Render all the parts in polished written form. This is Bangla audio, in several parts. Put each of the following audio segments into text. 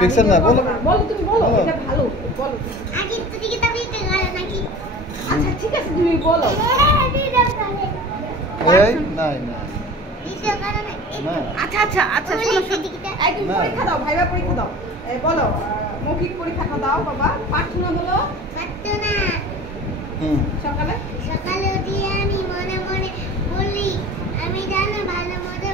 দেখছেন না? বলো বলো, তুমি বলো, এটা ভালো বলো। আচ্ছা ঠিক আছে, তুমি বলো। এই নাই না না আচ্ছা আচ্ছা আচ্ছা, শোনো একদম পরীক্ষা দাও, ভাইবা পরীক্ষা দাও। বলো, মৌখিক পরীক্ষাটা দাও বাবা। প্রার্থনা বলো। সকালে সকালে উঠে আমি মনে মনে বলি, আমি জানো ভালো মতো।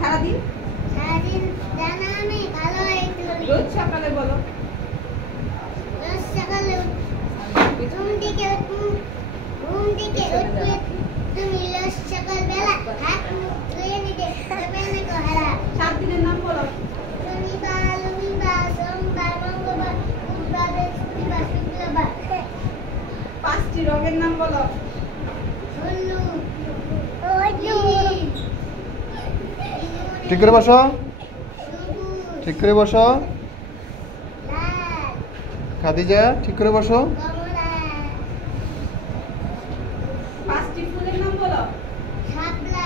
সারাদিন জানো আমি ভালো হয়ে চলি। রোজ সকালে বলো। রোজ সকালে ঘুম থেকে উঠবে তুমি রোজ সকালবেলা হাত মুখ ধুয়ে নিতে হবে না গো হেলা। 7 দিনের নাম বলো। শনিবার, রবিবার, সোমবার, মঙ্গলবার, বুধবার, বৃহস্পতিবার, শুক্রবার। 5টি রঙের নাম বলো। হলুদ, ঠিক করে বসো, সবুজ, ঠিক করে বসো। লাল, খাদিজা ঠিক করে বসো। কমলা, 5টি ফুলের নাম বলো। শাপলা,